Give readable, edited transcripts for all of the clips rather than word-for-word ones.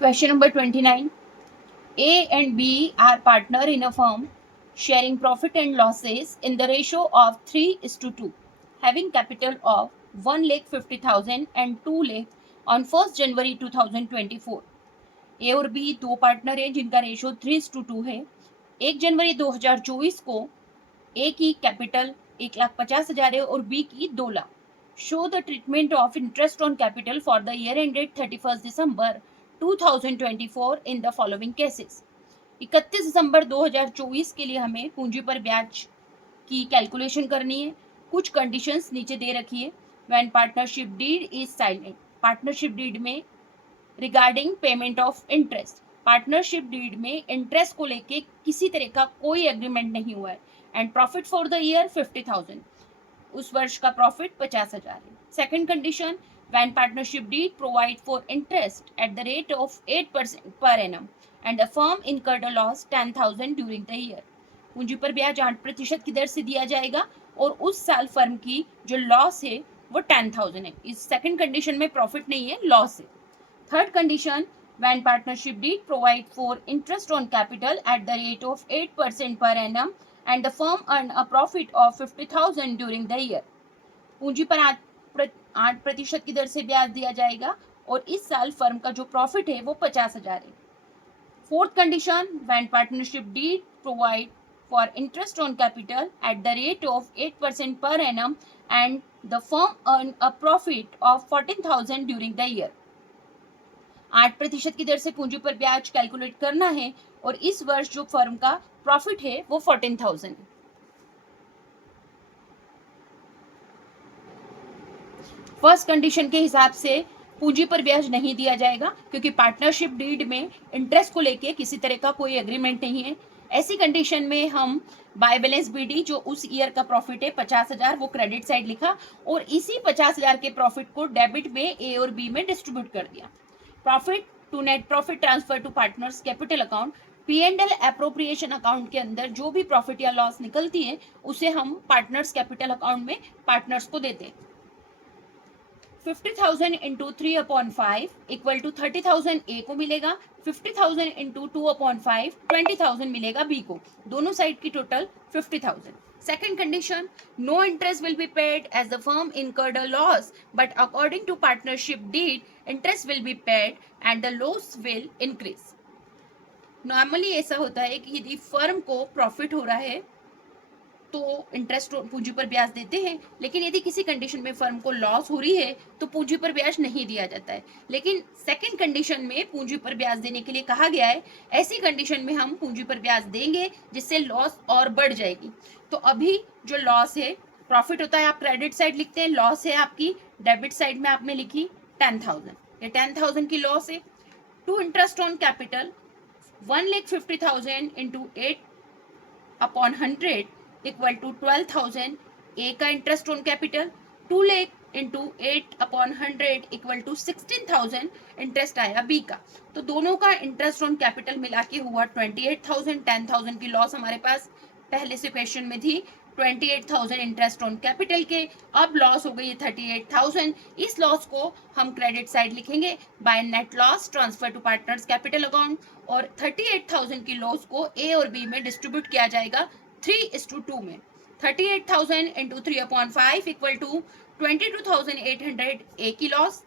Question number 29. A and B are partner in a firm sharing profit and losses in the ratio of 3:2, having capital of 1,50,000 and 2 lakh on 1st January 2024. ए और B दो partner हैं जिनका ratio 3:2 है। 1 जनवरी 2024 को ए की capital 1,50,000 है और B की 2 lakh. Show the treatment of interest on capital for the year ended 31 December 2024 in the following cases. 31 दिसंबर 2024 के लिए हमें पूंजी पर ब्याज की कैलकुलेशन करनी है। कुछ कंडीशंस नीचे दे रखी है। When partnership deed is silent, partnership deed में regarding payment of interest, partnership deed में इंटरेस्ट को लेके किसी तरह का कोई एग्रीमेंट नहीं हुआ है। And profit for the year 50,000, उस वर्ष का प्रॉफिट 50,000 है। Second condition, when partnership deed provide for interest at the rate of 8% per annum and the firm incurred a loss 10,000 during the year, पूंजी पर ब्याज 8% की दर से दिया जाएगा और उस साल फर्म की जो लॉस है वो 10,000 है। इस सेकंड कंडीशन में प्रॉफिट नहीं है, लॉस है। Third condition, when partnership did provide for interest on capital at the rate of 8% per annum and the firm earned a profit of 50,000 during the year, पूंजी पर 8% की दर से ब्याज दिया जाएगा और इस साल फर्म का जो प्रॉफिट है वो 50,000 है। Fourth condition, when partnership did provide for interest on capital at the rate of 8% per annum and the firm earned a profit of 14,000 during the year, 8% की दर से पूंजी पर ब्याज कैलकुलेट करना है और इस वर्ष जो फर्म का प्रॉफिट है वो 14,000। फर्स्ट कंडीशन के हिसाब से पूंजी पर ब्याज नहीं दिया जाएगा क्योंकि पार्टनरशिप डीड में इंटरेस्ट को लेके किसी तरह का कोई एग्रीमेंट नहीं है। ऐसी कंडीशन में हम बाय बैलेंस बीडी जो उस ईयर का प्रॉफिट है 50,000 वो क्रेडिट साइड लिखा और इसी 50,000 के प्रॉफिट को डेबिट में ए और बी में डिस्ट्रीब्यूट कर दिया। Profit to net profit transfer to partners capital account, P&L appropriation account के अंदर जो भी प्रॉफिट या लॉस निकलती है उसे हम पार्टनर्स कैपिटल अकाउंट में पार्टनर्स को देते हैं। 50,000 इंटू 3/5 इक्वल टू 30,000 ए को मिलेगा, 50,000 इंटू 2/5 20,000 मिलेगा बी को, दोनों साइड की total 50,000। Second condition, no interest will be paid as the firm incurred a loss, but according to partnership deed, interest will be paid and the loss will increase. Normally ऐसा होता है कि यदि firm को profit हो रहा है तो इंटरेस्ट पूंजी पर ब्याज देते हैं, लेकिन यदि किसी कंडीशन में फर्म को लॉस हो रही है तो पूंजी पर ब्याज नहीं दिया जाता है। लेकिन सेकंड कंडीशन में पूंजी पर ब्याज देने के लिए कहा गया है, ऐसी कंडीशन में हम पूंजी पर ब्याज देंगे जिससे लॉस और बढ़ जाएगी। तो अभी जो लॉस है, प्रॉफिट होता है आप क्रेडिट साइड लिखते हैं, लॉस है आपकी डेबिट साइड में आपने लिखी 10,000, ये 10,000 की लॉस है। To interest on capital 1,50,000 into 8/100 equal to 12,000 A का interest on capital, 2 lakh into 8/100 equal to 16,000 interest आया बी का। तो दोनों का इंटरेस्ट ऑन कैपिटल मिला के हुआ 28,000। 10,000 की लॉस हमारे पास पहले से क्वेश्चन में थी, 28,000 इंटरेस्ट ऑन कैपिटल के, अब लॉस हो गई 38,000। इस लॉस को हम क्रेडिट साइड लिखेंगे by net loss transfer to partners capital account और 38,000 की लॉस को ए और बी में डिस्ट्रीब्यूट किया जाएगा 3:2 में। 38,000 इंटू 3/5 इक्वल टू 22,800 ए की लॉस,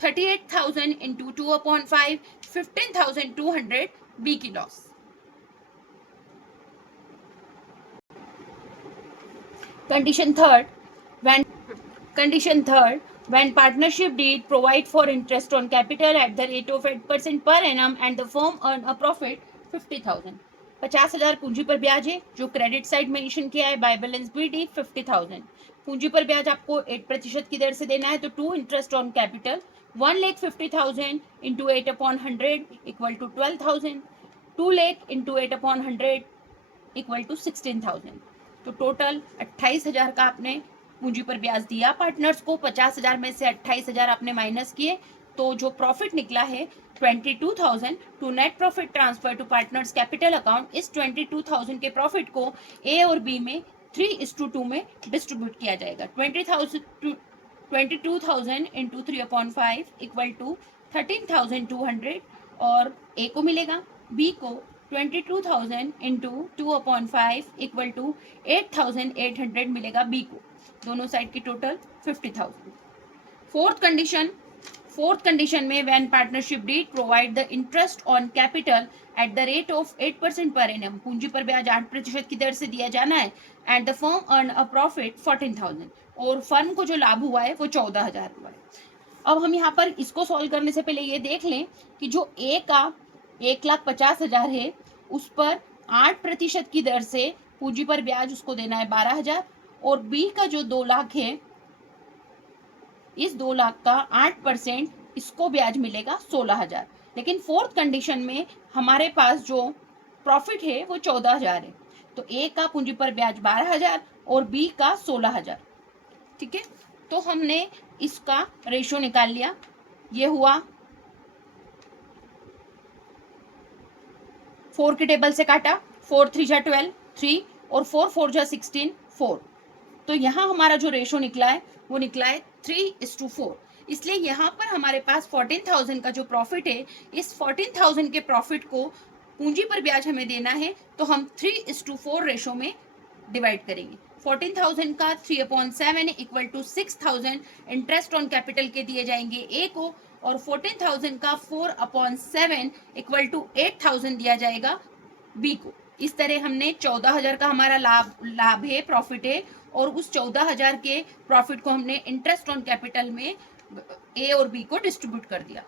38,000 इंटू 2/5 15,200 बी की loss. Condition third, when partnership deed provide for interest on capital at the rate of 8% per annum and the firm earn a profit 50,000, 50,000 पूंजी पर ब्याज है जो क्रेडिट साइड मेंशन किया है by balance BD 50,000। पूंजी पर ब्याज आपको 8% की दर से देना है तो to interest on capital 1,50,000 into 8/100 equal to 12,000, 2 lakh into 8/100 equal to 16,000। तो टोटल 28,000 का आपने पूंजी पर ब्याज दिया पार्टनर्स को, 50,000 में से 28,000 आपने माइनस किए तो जो प्रॉफिट निकला है 22,000 to net profit transfer to partners capital account. इस 22,000 के प्रॉफिट को ए और बी में 3:2 में डिस्ट्रीब्यूट किया जाएगा। 22,000 इंटू 3/5 इक्वल टू 13,200 और ए को मिलेगा, बी को 22,000 इंटू 2/5 इक्वल टू 8,800 मिलेगा बी को, दोनों साइड की टोटल 50,000। फोर्थ कंडीशन में when partnership deed provide the interest on capital at the rate of 8% per annum, पूंजी पर ब्याज 8% की दर से दिया जाना है, and the firm earn a profit 14,000, और फर्म को जो लाभ हुआ है वो 14,000 हुआ है। अब हम यहाँ पर इसको सॉल्व करने से पहले ये देख लें कि जो ए का 1,50,000 है उस पर 8% की दर से पूंजी पर ब्याज उसको देना है 12,000, और बी का जो 2 लाख है इस 2 लाख का 8% इसको ब्याज मिलेगा 16,000। लेकिन फोर्थ कंडीशन में हमारे पास जो प्रॉफिट है वो 14,000 है, तो ए का पूंजी पर ब्याज 12,000 और बी का 16,000। ठीक है, तो हमने इसका रेशो निकाल लिया, ये हुआ 4 की टेबल से काटा, 4 3 जा 12 3 और 4 4 जा 16 4, तो यहाँ हमारा जो रेशो निकला है वो निकला है 3:4। इसलिए यहाँ पर हमारे पास 14,000 का जो प्रॉफिट है, इस 14,000 के प्रॉफिट को पूंजी पर ब्याज हमें देना है, तो हम 3:4 रेशो में डिवाइड करेंगे। 14,000 का 3/7 equal to 6,000 interest on capital के दिए जाएंगे ए को, और 14,000 का 4/7 इक्वल टू 8,000 दिया जाएगा बी को। इस तरह हमने 14,000 का हमारा लाभ है, प्रॉफिट है, और उस 14,000 के प्रॉफिट को हमने इंटरेस्ट ऑन कैपिटल में ए और बी को डिस्ट्रीब्यूट कर दिया।